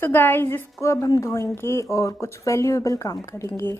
So guys, इसको अब हम धोएंगे और कुछ वैल्यूएबल काम करेंगे।